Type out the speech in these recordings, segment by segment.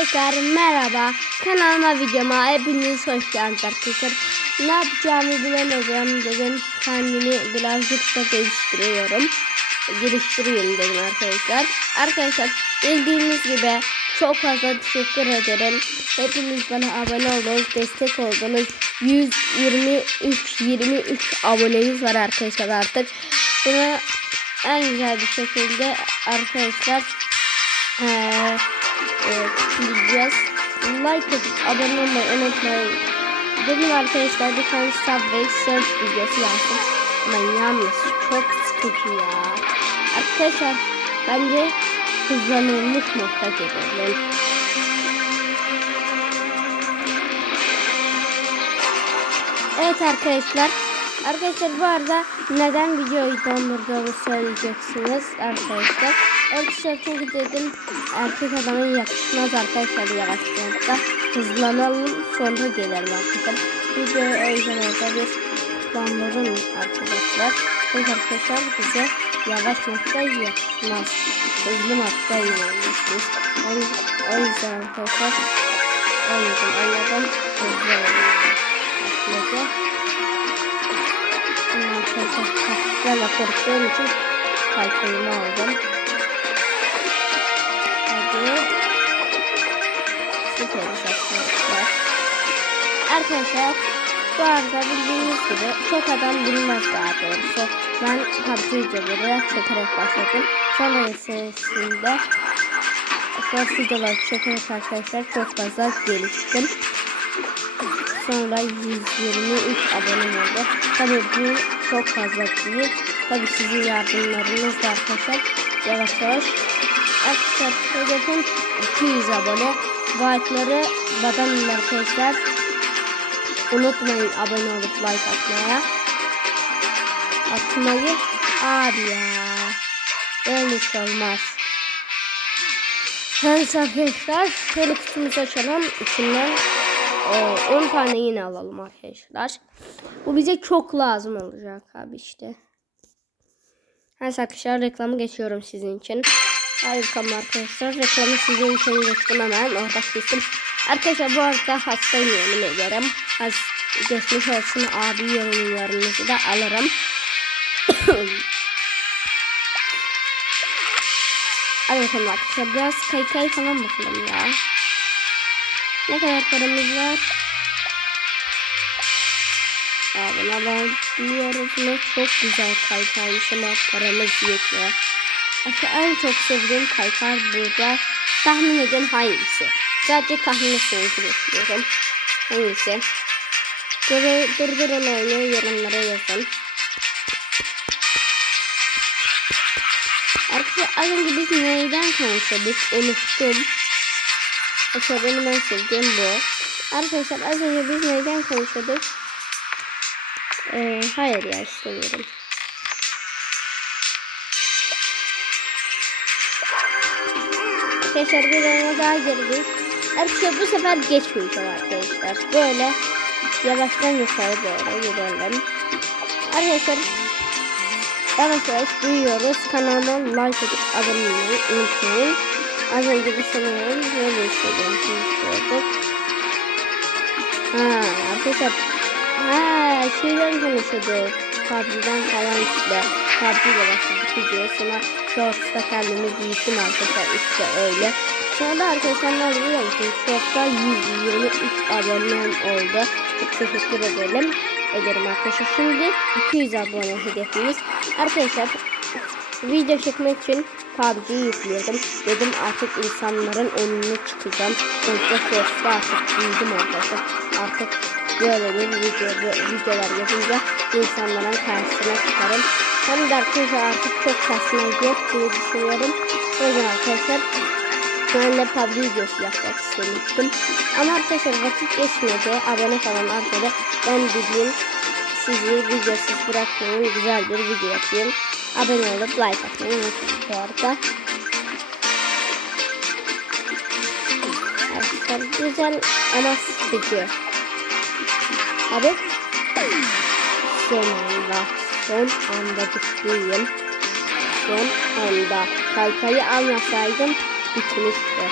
Arkadaşlar merhaba. Kanalıma videoma hepiniz hoş geldiniz arkadaşlar. Ne yapacağımı bilemedim dedim. Kendimi birazcık da geliştiriyorum. Geliştireyim dedim arkadaşlar. Arkadaşlar bildiğiniz gibi çok fazla teşekkür ederim. Hepiniz bana abone oldunuz, destek oldunuz. 123 23 abonemiz var arkadaşlar artık. Bunu en güzel bir şekilde arkadaşlar eee Evet, gideceğiz. Like atıp abone olmayı unutmayın. Dedim arkadaşlar bir tane Subway Surf videosu yaptım. Ama yalnız çok sıkıcı ya. Arkadaşlar bence hızlanılmış modda gelelim. Evet arkadaşlar. Arkadaşlar bu arada neden videoyu dondurduğumu söyleyeceksiniz arkadaşlar. Arkadaşlar çünkü dedim erkek adamın yakışmaz arkadaşlar yavaşlıkta. Hızlanalım sonra gelelim arkadaşlar. Videoyu o yüzden orada bir dondurun arkadaşlar. Çünkü arkadaşlar bize yavaş modda yakışmaz. Hızlı modda inanmışsınız. O yüzden arkadaşlar anladım anladım. Hızlı olalım. Arkadaşlar Arkadaşlar korktuğum için kalkayımı aldım. Arkadaşlar bu arada bildiğiniz gibi çok adam bilmez daha doğrusu. Ben PUBG videoları çekerek başladım. Sonra içerisinde short videolar çekerek arkadaşlar çok fazla geliştim sonra 123 abonem oldu. Tabii bu çok fazla değil. Tabii sizin yardımlarınız da arkadaşlar yavaş yavaş. Arkadaşlar hedefim 200 abone. Like'ları badanın arkadaşlar. Unutmayın abone olup like atmaya. Atmayı abi ya. Hiç olmaz. Evet arkadaşlar şöyle kutumuzu açalım. İçinden 10 tane yine alalım arkadaşlar. Bu bize çok lazım olacak abi işte. Evet arkadaşlar reklamı geçiyorum sizin için. Harika arkadaşlar. Reklamı sizin için geçtim hemen. Orada kesin. Arkadaşlar bu arada hastayım yemin ederim. Az geçmiş olsun abi yorumlarınızı da alırım. Hadi bakalım arkadaşlar. Biraz kay kay falan bakalım ya. Ne kadar paramız var? Abi alabiliyoruz mu? Çok güzel kaykaymış ama paramız yetmiyor. Aslında en çok sevdiğim kaykar burada. Tahmin edin hangisi? Sadece tahmin etmenizi bekliyorum. Hangisi? Dur, durdurun oyunu yorumlara yazın. Arkadaşlar az önce biz neyden konuşuyorduk? Unuttum. Arkadaşlar benim en sevdiğim bu. Arkadaşlar az önce biz neyden konuşuyorduk? Ee, hayır ya istemiyorum. Arkadaşlar bir daha girdik. Arkadaşlar bu sefer geçmeyeceğim arkadaşlar. Böyle yavaştan yukarı doğru gidelim. Arkadaşlar yavaş yavaş büyüyoruz. Kanalıma like edip abone olmayı unutmayın. Az önce bir sanıyorum böyle hissediyorum. Şimdi Ha arkadaşlar. Ha şeyden konuşuyorduk. PUBG'den falan işte. PUBG ile başladık video. Sonra Shorts'ta kendimi büyüttüm arkadaşlar. İşte öyle. Sonra da arkadaşlar ne biliyor musunuz? Shorts'ta 123 abonem oldu. Çok teşekkür edelim. Ederim arkadaşlar. Şimdi 200 abone hedefimiz. Arkadaşlar video çekmek için PUBG'yi yüklüyorum. Dedim artık insanların önüne çıkacağım. Sonuçta Shorts'ta artık büyüdüm arkadaşlar. Artık böyle bir video, videolar yapınca insanların karşısına çıkarım. Hem de arkadaşlar artık çok kasmayacak diye düşünüyorum. O yüzden arkadaşlar de PUBG videosu yapmak istemiştim. Ama arkadaşlar vakit geçmedi. Abone falan artmadı. Ben bileyim sizi videosuz bırakmayın. Güzel bir video yapayım. Abone olup like atmayı unutmayın bu arada. Arkadaşlar güzel ama sıkıcı. Abi son anda son anda düştüğüm son anda kaykayı almasaydım bitmişti.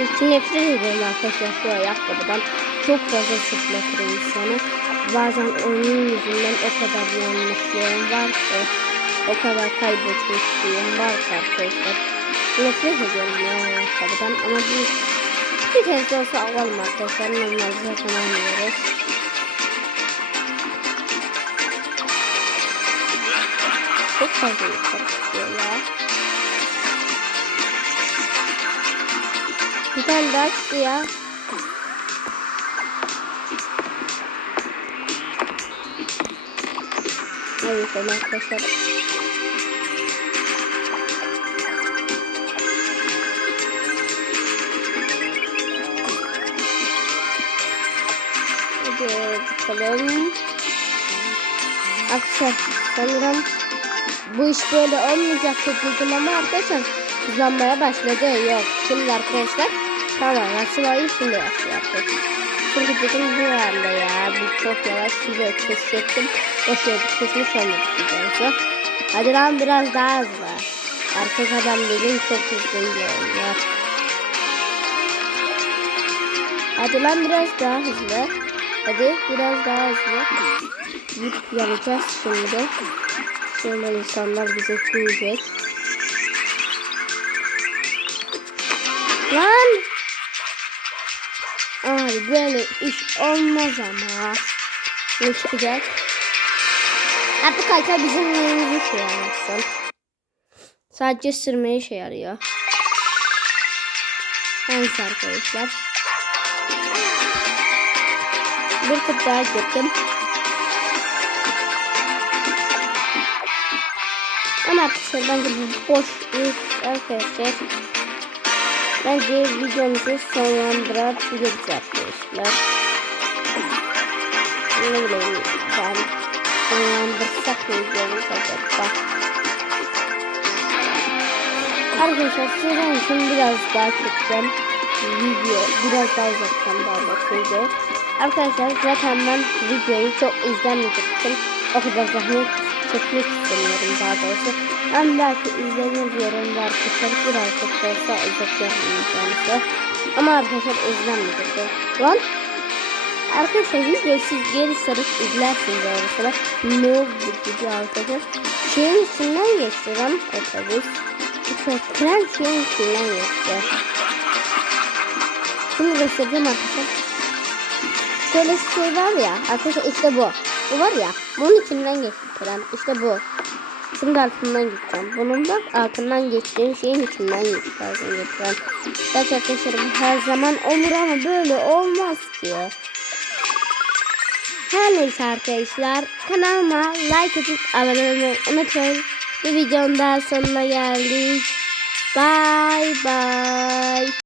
Bütün nefret ederim arkadaşlar şu ayakkabıdan. Çok fazla sıklatır insanı. Bazen onun yüzünden o kadar yanlışlarım var ki o kadar kaybetmişliğim var ki arkadaşlar. Nefret ediyorum ya ayakkabıdan ama bir, bir kez de olsa alalım arkadaşlar. Normal zaten almıyoruz. Çok fazla yukarı çıkıyor ya. Bir tane daha çıktı ya. Evet arkadaşlar. Hadi bakalım. Arkadaşlar sanırım bu iş böyle olmayacak dedim ama arkadaşlar hızlanmaya başladı. Yok şimdi arkadaşlar tamam Asıla'yı şimdi başlıyor. Çünkü dedim bu anda ya bu çok yavaş size kesecektim. Boş yere kesmiş olmak istiyorsa. Hadi lan biraz daha hızlı. Erkek adam dedim çok hızlı oynuyor. Hadi lan biraz daha hızlı. Hadi biraz daha hızlı. Git yanacağız şimdi. Sonra insanlar bize duyacak. Lan! Abi böyle iş olmaz ama. Ne çıkacak? Artık Ayka bizim yerimizi şey yapsın. Sadece sürmeye şey yarıyor. Neyse arkadaşlar. Bir tık daha gittim. Ama arkadaşlar bence boş iş arkadaşlar. Bence videomuzu sonlandırabiliriz arkadaşlar. Ne bileyim ben sonlandırsak videomuzu acaba? Arkadaşlar sizin için biraz daha çekeceğim video biraz daha daha doğrusu Arkadaşlar zaten ben videoyu çok izlenmeyecek için o kadar zahmet çekmek istemiyorum daha doğrusu. Ben belki izlenir diyorum belki birazcık da olsa uzatıyorum sonuçta. Ama arkadaşlar izlenmeyecek. Lan Arkadaşlar videoyu siz geri sarıp izlersiniz arasında. Ne oldu video arkadaşlar? Şeyin içinden geçti lan otobüs. İşte tren şeyin içinden geçti. Şimdi göstereceğim arkadaşlar. Şöyle şey var ya arkadaşlar işte bu. Bu var ya bunun içinden tren. İşte bu. Şimdi altından gideceğim. Bunun da altından geçtiğim şeyin içinden tren. Gerçi arkadaşlar bu her zaman olur ama böyle olmaz ki. Her neyse arkadaşlar kanalıma like atıp abone olmayı unutmayın. Bir videonun daha sonuna geldik. Bye bye.